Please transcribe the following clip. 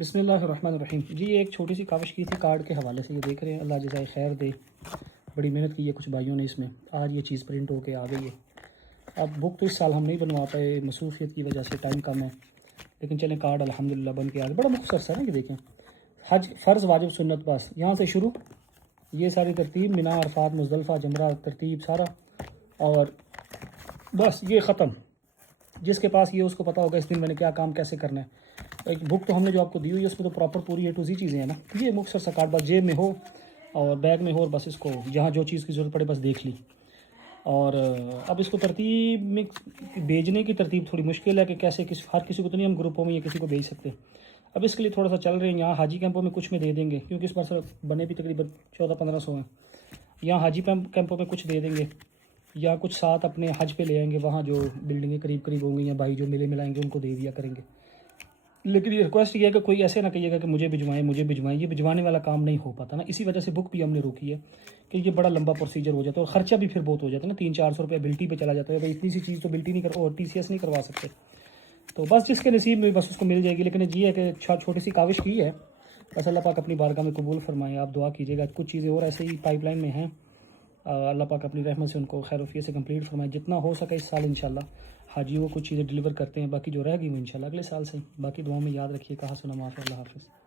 بسم اللہ الرحمن الرحیم جی، ایک چھوٹی سی کاوش کی تھی کارڈ کے حوالے سے. یہ دیکھ رہے ہیں، اللہ جزائے خیر دے، بڑی محنت کی ہے کچھ بھائیوں نے اس میں. آج یہ چیز پرنٹ ہو کے آ گئی ہے. اب بک تو اس سال ہم نہیں بنوا پائے، مصروفیت کی وجہ سے، ٹائم کم ہے، لیکن چلیں کارڈ الحمدللہ بن کے آ گیا. بڑا مختصر سا نا، یہ دیکھیں، حج فرض واجب سنت، بس یہاں سے شروع. یہ ساری ترتیب، مینا، عرفات، مزدلفہ، جمرہ، ترتیب سارا، اور بس یہ ختم. جس کے پاس یہ اس کو پتہ ہوگا اس دن میں نے کیا کام کیسے کرنا ہے. ایک بک تو ہم نے جو آپ کو دی ہوئی ہے اس میں تو پراپر پوری اے ٹو زی چیزیں ہیں نا. یہ مختصر سا کارڈ بس جیب میں ہو اور بیگ میں ہو، اور بس اس کو جہاں جو چیز کی ضرورت پڑے بس دیکھ لی. اور اب اس کو ترتیب میں بھیجنے کی ترتیب تھوڑی مشکل ہے کہ کیسے ہر کسی کو تو نہیں ہم گروپوں میں یا کسی کو بھیج سکتے. اب اس کے لیے تھوڑا سا چل رہے ہیں. یہاں حاجی کیمپوں میں کچھ میں دے دیں گے، کیونکہ اس بار صرف بنے بھی تقریباً 1400-1500 ہیں. یہاں حاجی کیمپوں میں کچھ دے دیں گے، یا کچھ ساتھ اپنے حج پہ لے آئیں گے، وہاں جو بلڈنگیں قریب ہوں گی یا بھائی جو ملے ملائیں گے ان کو دے دیا کریں گے. لیکن یہ ریکویسٹ یہ ہے کہ کوئی ایسے نہ کہیے گا کہ مجھے بھجوائیں. یہ بھجوانے والا کام نہیں ہو پاتا نا، اسی وجہ سے بک بھی ہم نے روکی ہے کہ یہ بڑا لمبا پروسیجر ہو جاتا ہے اور خرچہ بھی پھر بہت ہو جاتا ہے نا. 300-400 روپے بلٹی پہ چلا جاتا ہے. بھائی اتنی سی چیز تو بلٹی نہیں اور ٹی سی ایس نہیں کروا سکتے. تو بس جس کے نصیب میں بس اس کو مل جائے گی. لیکن یہ ہے کہ چھوٹی سی کاوش کی ہے، بس اللہ پاک اپنی بارگاہ میں قبول فرمائے. آپ دعا کیجیے گا. کچھ چیزیں اور ایسے ہی پائپ لائن میں ہیں، اللہ پاک اپنی رحمت سے ان کو خیر وفیت سے کمپلیٹ فرمائے. جتنا ہو سکے اس سال انشاءاللہ حاجیوں کو کچھ چیزیں ڈیلیور کرتے ہیں. باقی جو رہ گئی وہ انشاءاللہ اگلے سال سے. باقی دعاؤں میں یاد رکھیے. کہا سنا معاف. اللہ حافظ.